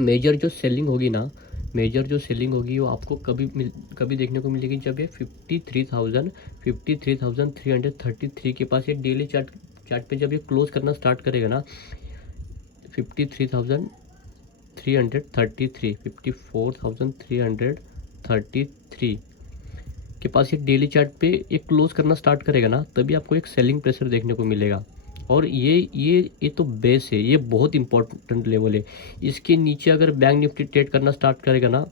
Major जो selling होगी ना, मेजर जो सेलिंग होगी वो आपको कभी देखने को मिलेगी जब ये 53,333 के पास ये डेली चार्ट पे जब ये क्लोज करना स्टार्ट करेगा ना, 54,333 के पास ये डेली चार्ट पे ये क्लोज करना स्टार्ट करेगा ना, तभी आपको एक सेलिंग प्रेशर देखने को मिलेगा। और ये तो बेस है, ये बहुत इंपॉर्टेंट लेवल है। इसके नीचे अगर बैंक निफ्टी ट्रेड करना स्टार्ट करेगा ना,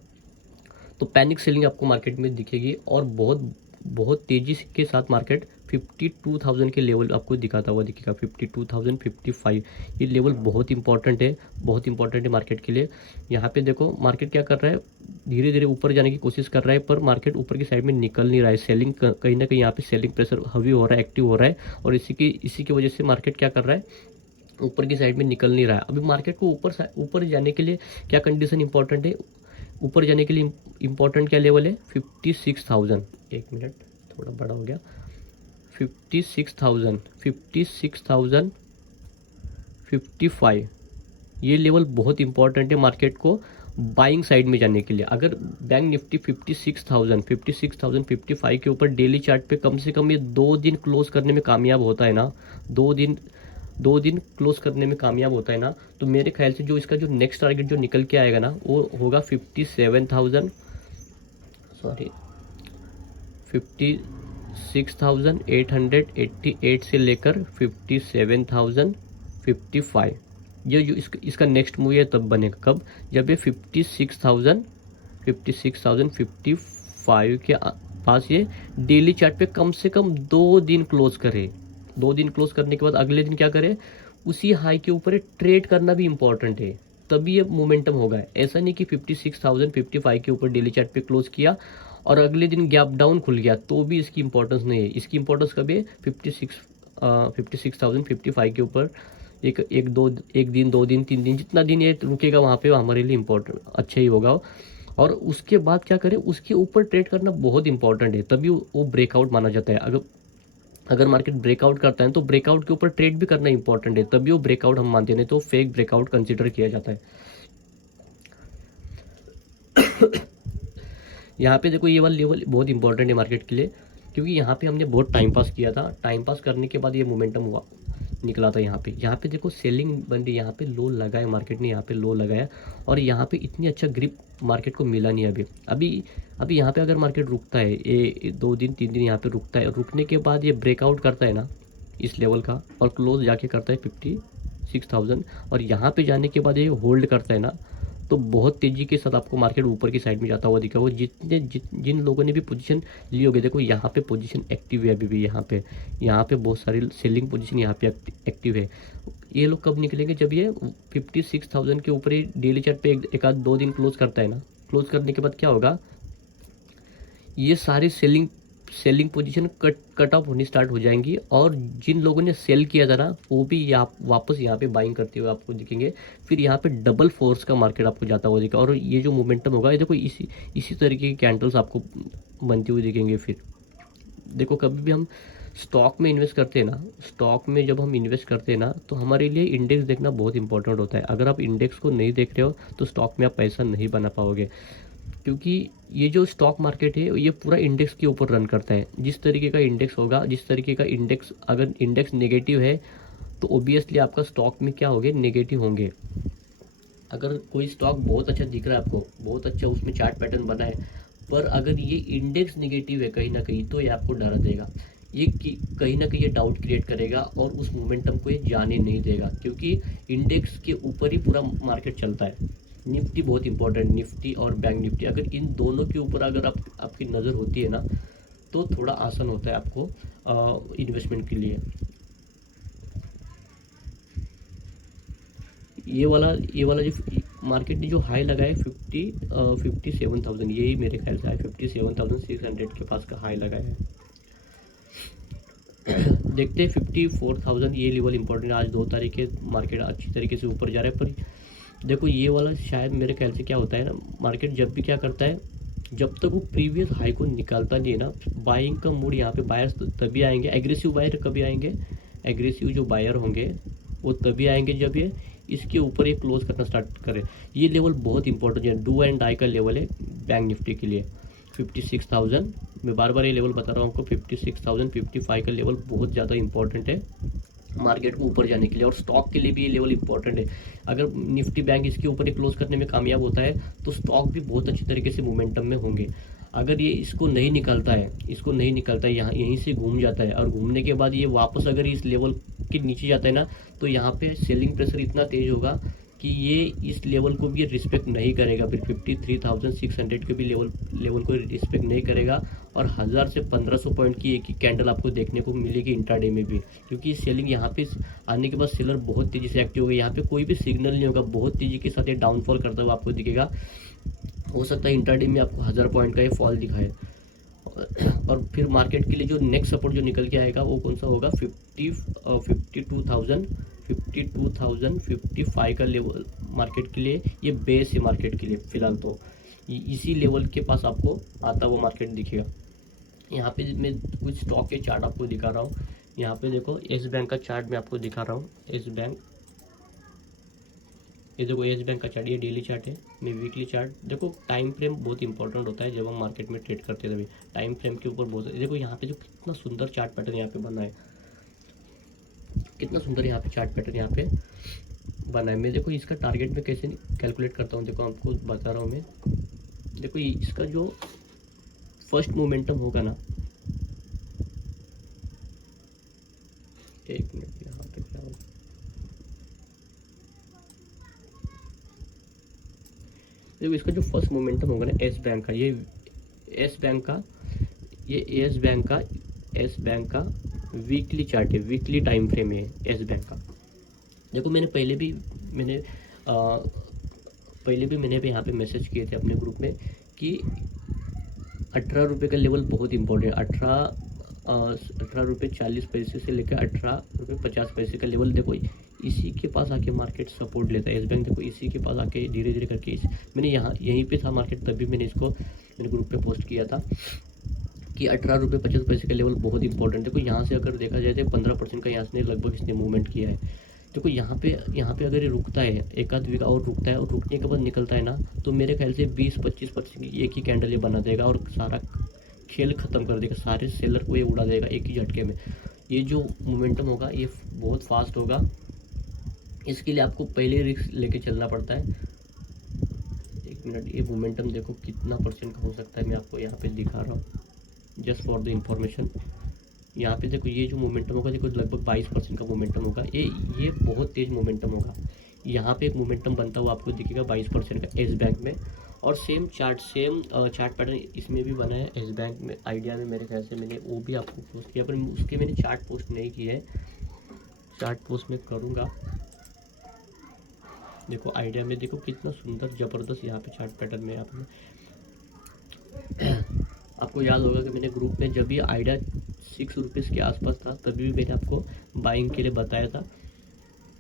तो पैनिक सेलिंग आपको मार्केट में दिखेगी और बहुत बहुत तेज़ी के साथ मार्केट 52,000 के लेवल आपको दिखाता हुआ दिखेगा। 52,055 ये लेवल बहुत इंपॉर्टेंट है, बहुत इंपॉर्टेंट है मार्केट के लिए। यहाँ पे देखो मार्केट क्या कर रहा है, धीरे धीरे ऊपर जाने की कोशिश कर रहा है, पर मार्केट ऊपर की साइड में निकल नहीं रहा है। सेलिंग कहीं ना कहीं यहाँ पे सेलिंग प्रेशर हावी हो रहा है, एक्टिव हो रहा है, और इसी की वजह से मार्केट क्या कर रहा है, ऊपर की साइड में निकल नहीं रहा है। अभी मार्केट को ऊपर जाने के लिए क्या कंडीशन इंपॉर्टेंट है, ऊपर जाने के लिए इम्पोर्टेंट क्या लेवल है, 56,000। एक मिनट, थोड़ा बड़ा हो गया, 56,055 ये लेवल बहुत इंपॉर्टेंट है मार्केट को बाइंग साइड में जाने के लिए। अगर बैंक निफ्टी 56,055 के ऊपर डेली चार्ट पे कम से कम ये 2 दिन क्लोज करने में कामयाब होता है ना, 2 दिन क्लोज करने में कामयाब होता है ना, तो मेरे ख्याल से जो इसका जो नेक्स्ट टारगेट जो निकल के आएगा ना, वो होगा 56,888 से लेकर 57,055। ये जो इसका नेक्स्ट मूव है तब बनेगा कब, जब ये 56,055 के पास ये डेली चार्ट पे कम से कम 2 दिन क्लोज करे। 2 दिन क्लोज करने के बाद अगले दिन क्या करे, उसी हाई के ऊपर ट्रेड करना भी इंपॉर्टेंट है, तभी ये मोमेंटम होगा। ऐसा नहीं कि 56,055 के ऊपर डेली चार्ट पे क्लोज किया और अगले दिन गैप डाउन खुल गया तो भी इसकी इंपॉर्टेंस नहीं है। इसकी इंपॉर्टेंस कभी है, 56,055 के ऊपर एक दिन 2 दिन 3 दिन जितना दिन ये रुकेगा वहाँ पे हमारे लिए इम्पोर्टेंट अच्छा ही होगा। और उसके बाद क्या करें, उसके ऊपर ट्रेड करना बहुत इंपॉर्टेंट है, तभी वो ब्रेकआउट माना जाता है। अगर मार्केट ब्रेकआउट करता है तो ब्रेकआउट के ऊपर ट्रेड भी करना इंपॉर्टेंट है, तभी वो ब्रेकआउट हम मानते हैं, नहीं तो फेक ब्रेकआउट कंसिडर किया जाता है। यहाँ पे देखो ये वाला लेवल बहुत इंपॉर्टेंट है मार्केट के लिए, क्योंकि यहाँ पे हमने बहुत टाइम पास किया था, टाइम पास करने के बाद ये मोमेंटम हुआ निकला था। यहाँ पे देखो सेलिंग बन रही, यहाँ पे लो लगाया मार्केट ने, यहाँ पे लो लगाया, और यहाँ पे इतनी अच्छा ग्रिप मार्केट को मिला नहीं अभी यहाँ पे अगर मार्केट रुकता है, ये 2 दिन 3 दिन यहाँ पे रुकता है, रुकने के बाद ये ब्रेकआउट करता है ना इस लेवल का, और क्लोज जाके करता है 56,000, और यहाँ पे जाने के बाद ये होल्ड करता है ना, तो बहुत तेज़ी के साथ आपको मार्केट ऊपर की साइड में जाता हुआ दिखा। वो जिन लोगों ने भी पोजीशन ली होगी, देखो यहाँ पे पोजीशन एक्टिव है अभी भी, यहाँ पे बहुत सारी सेलिंग पोजीशन यहाँ पे एक्टिव है। ये लोग कब निकलेंगे, जब ये 56,000 के ऊपर ही डेली चार्ट पे एक आध 2 दिन क्लोज करता है ना, क्लोज करने के बाद क्या होगा, ये सारी सेलिंग पोजीशन कट ऑफ होनी स्टार्ट हो जाएंगी, और जिन लोगों ने सेल किया था ना, वो भी वापस यहाँ पे बाइंग करते हुए आपको दिखेंगे। फिर यहाँ पे डबल फोर्स का मार्केट आपको जाता हुआ दिखेगा, और ये जो मोमेंटम होगा, ये देखो इसी तरीके की कैंडल्स आपको बनती हुई दिखेंगे। फिर देखो कभी भी हम स्टॉक में इन्वेस्ट करते हैं ना, स्टॉक में जब हम इन्वेस्ट करते हैं ना, तो हमारे लिए इंडेक्स देखना बहुत इंपॉर्टेंट होता है। अगर आप इंडेक्स को नहीं देख रहे हो तो स्टॉक में आप पैसा नहीं बना पाओगे, क्योंकि ये जो स्टॉक मार्केट है ये पूरा इंडेक्स के ऊपर रन करता है। जिस तरीके का इंडेक्स होगा, जिस तरीके का इंडेक्स, अगर इंडेक्स नेगेटिव है तो ओबियसली आपका स्टॉक में क्या होंगे, नेगेटिव होंगे। अगर कोई स्टॉक बहुत अच्छा दिख रहा है आपको, बहुत अच्छा उसमें चार्ट पैटर्न बना है, पर अगर ये इंडेक्स नेगेटिव है कहीं ना कहीं, तो ये आपको डरा देगा, ये कहीं ना कहीं ये डाउट क्रिएट करेगा और उस मोमेंटम को ये जाने नहीं देगा, क्योंकि इंडेक्स के ऊपर ही पूरा मार्केट चलता है। निफ्टी बहुत इंपॉर्टेंट, निफ्टी और बैंक निफ्टी, अगर इन दोनों के ऊपर अगर आपकी नज़र होती है ना, तो थोड़ा आसान होता है आपको इन्वेस्टमेंट के लिए। ये वाला जो मार्केट ने जो हाई लगाया 57,000, यही मेरे ख्याल से 57,600 के पास का हाई लगाया है। देखते हैं 54,000 ये लेवल इंपॉर्टेंट है। आज 2 तारीख है, मार्केट अच्छी तरीके से ऊपर जा रहा है, पर देखो ये वाला शायद मेरे ख्याल से क्या होता है ना, मार्केट जब भी क्या करता है, जब तक वो प्रीवियस हाई को निकालता नहीं है ना, बाइंग का मूड यहाँ पे बायर्स तभी आएंगे। एग्रेसिव बायर कभी आएंगे, एग्रेसिव जो बायर होंगे वो तभी आएंगे जब ये इसके ऊपर ये क्लोज करना स्टार्ट करे। ये लेवल बहुत इंपॉर्टेंट है, डू एंड डाई का लेवल है बैंक निफ्टी के लिए। 56,000, मैं बार बार ये लेवल बता रहा हूँ आपको, 56,000 55 का लेवल बहुत ज़्यादा इंपॉर्टेंट है मार्केट को ऊपर जाने के लिए, और स्टॉक के लिए भी ये लेवल इंपॉर्टेंट है। अगर निफ्टी बैंक इसके ऊपर ही क्लोज करने में कामयाब होता है तो स्टॉक भी बहुत अच्छी तरीके से मोमेंटम में होंगे। अगर ये इसको नहीं निकलता है, यहाँ यहीं से घूम जाता है, और घूमने के बाद ये वापस अगर इस लेवल के नीचे जाता है ना, तो यहाँ पे सेलिंग प्रेशर इतना तेज होगा कि ये इस लेवल को भी रिस्पेक्ट नहीं करेगा, फिर 53,600 के भी लेवल को रिस्पेक्ट नहीं करेगा, और 1000 से 1500 पॉइंट की एक ही कैंडल आपको देखने को मिलेगी इंट्राडे में भी, क्योंकि सेलिंग यहाँ पे आने के बाद सेलर बहुत तेजी से एक्टिव हो गए। यहाँ पे कोई भी सिग्नल नहीं होगा, बहुत तेजी के साथ ये डाउनफॉल करता हुआ आपको दिखेगा। हो सकता है इंट्राडे में आपको 1000 पॉइंट का ये फॉल दिखाए, और फिर मार्केट के लिए जो नेक्स्ट सपोर्ट जो निकल के आएगा वो कौन सा होगा, 52,55 का लेवल मार्केट के लिए ये बेस है मार्केट के लिए फिलहाल। तो इसी लेवल के पास आपको आता हुआ मार्केट दिखेगा। यहाँ पे मैं कुछ स्टॉक के चार्ट आपको दिखा रहा हूँ। यहाँ पे देखो येस बैंक का चार्ट मैं आपको दिखा रहा हूँ। येस बैंक, ये देखो येस बैंक का चार्ट, ये डेली चार्ट है। मैं वीकली चार्ट, देखो टाइम फ्रेम बहुत इंपॉर्टेंट होता है जब हम मार्केट में ट्रेड करते हैं, तभी टाइम फ्रेम के ऊपर बहुत, देखो यहाँ पे जो कितना सुंदर चार्ट पैटर्न यहाँ पे बना है, कितना सुंदर यहाँ पे चार्ट पैटर्न यहाँ पे बना है। मैं देखो इसका टारगेट में कैसे कैलकुलेट करता हूँ, देखो आपको बता रहा हूँ मैं। देखो इसका जो फर्स्ट मोमेंटम होगा ना, एक मिनट यहाँ पे क्या होगा, देखो इसका जो फर्स्ट मोमेंटम होगा ना एस बैंक का, ये एस बैंक का वीकली चार्ट है, वीकली टाइम फ्रेम है एस बैंक का। देखो मैंने पहले भी मैंने भी यहाँ पे मैसेज किए थे अपने ग्रुप में कि 18 रुपये का लेवल बहुत इंपॉर्टेंट है। 18 रुपये 40 पैसे से लेकर 18 रुपये 50 पैसे का लेवल, देखो इसी के पास आके मार्केट सपोर्ट लेता है एस बैंक। देखो इसी के पास आके धीरे धीरे करके मैंने यहीं पे था मार्केट, तभी मैंने इसको मेरे ग्रुप पे पोस्ट किया था कि 18 रुपये 50 पैसे का लेवल बहुत इंपॉर्टेंट है। देखो यहाँ से अगर देखा जाए तो 15% का यहाँ से लगभग इसने मूवमेंट किया है। देखो यहाँ पे अगर ये रुकता है, एक आध वीक और रुकता है, और रुकने के बाद निकलता है ना, तो मेरे ख्याल से 20-25% की एक ही कैंडल ये बना देगा और सारा खेल खत्म कर देगा, सारे सेलर को ये उड़ा देगा एक ही झटके में। ये जो मोमेंटम होगा ये बहुत फास्ट होगा, इसके लिए आपको पहले रिस्क लेके चलना पड़ता है। एक मिनट, ये मोमेंटम देखो कितना परसेंट का हो सकता है, मैं आपको यहाँ पे दिखा रहा हूँ जस्ट फॉर द इंफॉर्मेशन। यहाँ पे देखो ये जो मोमेंटम होगा, देखो लगभग 22% का मोमेंटम होगा, ये बहुत तेज मोमेंटम होगा। यहाँ पे एक मोमेंटम बनता हुआ आपको दिखेगा 22% का एस बैंक में, और सेम चार्ट पैटर्न इसमें भी बना है एस बैंक में। आइडिया में मेरे ख्याल से मैंने वो भी आपको पोस्ट किया, पर उसके मैंने चार्ट पोस्ट नहीं किया है, चार्ट पोस्ट में करूँगा। देखो आइडिया में देखो कितना सुंदर ज़बरदस्त यहाँ पे चार्ट पैटर्न में आपको याद होगा कि मैंने ग्रुप में जब भी आइडिया 6 रुपीज़ के आसपास था, तभी भी मैंने आपको बाइंग के लिए बताया था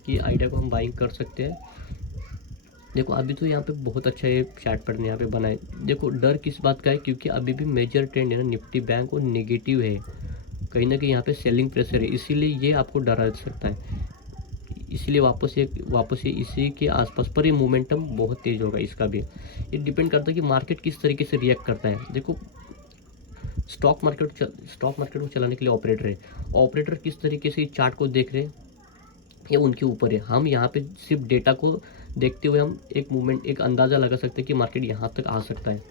कि आइडिया को हम बाइंग कर सकते हैं। देखो अभी तो यहाँ पे बहुत अच्छा ये चार्ट पैटर्न यहाँ पे बना है। देखो डर किस बात का है, क्योंकि अभी भी मेजर ट्रेंड है ना निफ्टी बैंक और नेगेटिव है, कहीं ना कहीं यहाँ पे सेलिंग प्रेशर है, इसीलिए ये आपको डरा सकता है। इसीलिए वापस ये इसी के आसपास पर ये मोमेंटम बहुत तेज होगा इसका भी। ये डिपेंड करता है कि मार्केट किस तरीके से रिएक्ट करता है। देखो स्टॉक मार्केट को चलाने के लिए ऑपरेटर किस तरीके से चार्ट को देख रहे हैं ये उनके ऊपर है। हम यहाँ पे सिर्फ डेटा को देखते हुए हम एक अंदाज़ा लगा सकते हैं कि मार्केट यहाँ तक आ सकता है,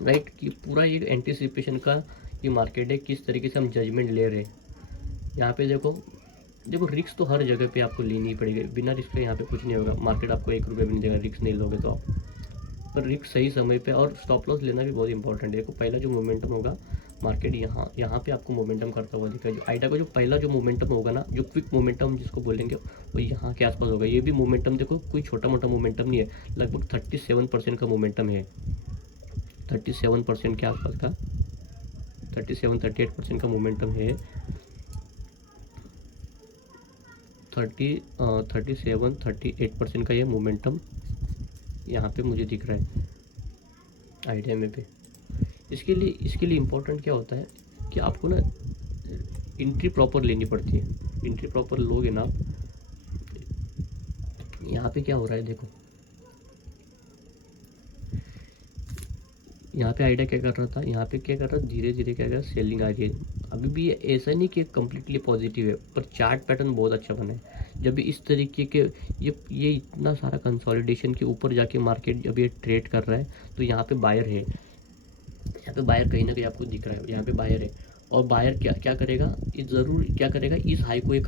राइट, कि पूरा ये एंटिसिपेशन का ये मार्केट है, किस तरीके से हम जजमेंट ले रहे हैं। यहाँ पे देखो रिस्क तो हर जगह पे आपको लेनी ही पड़ेगी, बिना रिस्क के यहाँ पे कुछ नहीं होगा। मार्केट आपको 1 रुपये भी नहीं देगा रिस्क नहीं लोगे तो आप, पर रिस्क सही समय पे और स्टॉप लॉस लेना भी बहुत इंपॉर्टेंट है। देखो पहला जो मोमेंटम होगा मार्केट यहाँ पे आपको मोमेंटम करता हुआ दिखेगा। जो आइडिया का जो पहला जो मोमेंटम होगा ना, जो क्विक मोमेंटम जिसको बोलेंगे, वो यहाँ के आसपास होगा। ये भी मोमेंटम देखो कोई छोटा मोटा मोमेंटम नहीं है, लगभग 37% का मोमेंटम है, 37% के आसपास का, 37-38% का मोमेंटम है। 37-38% का ये मोमेंटम यहाँ पे मुझे दिख रहा है आइडिया में भी। इसके लिए इम्पोर्टेंट क्या होता है कि आपको ना एंट्री प्रॉपर लेनी पड़ती है। एंट्री प्रॉपर लोगे ना, यहाँ पे क्या हो रहा है देखो, यहाँ पे आइडिया क्या कर रहा था, यहाँ पे क्या कर रहा था, धीरे धीरे क्या कर रहा है, सेलिंग आ रही है। अभी भी ये ऐसा नहीं कि कम्प्लीटली पॉजिटिव है, पर चार्ट पैटर्न बहुत अच्छा बना है। जब भी इस तरीके के ये इतना सारा कंसोलिडेशन के ऊपर जाके मार्केट जब ये ट्रेड कर रहा है, तो यहाँ पे बायर है, यहाँ पे बायर कहीं ना कहीं आपको दिख रहा है, यहाँ पे बायर है। और बायर क्या क्या करेगा, ये ज़रूर क्या करेगा, इस हाई को एक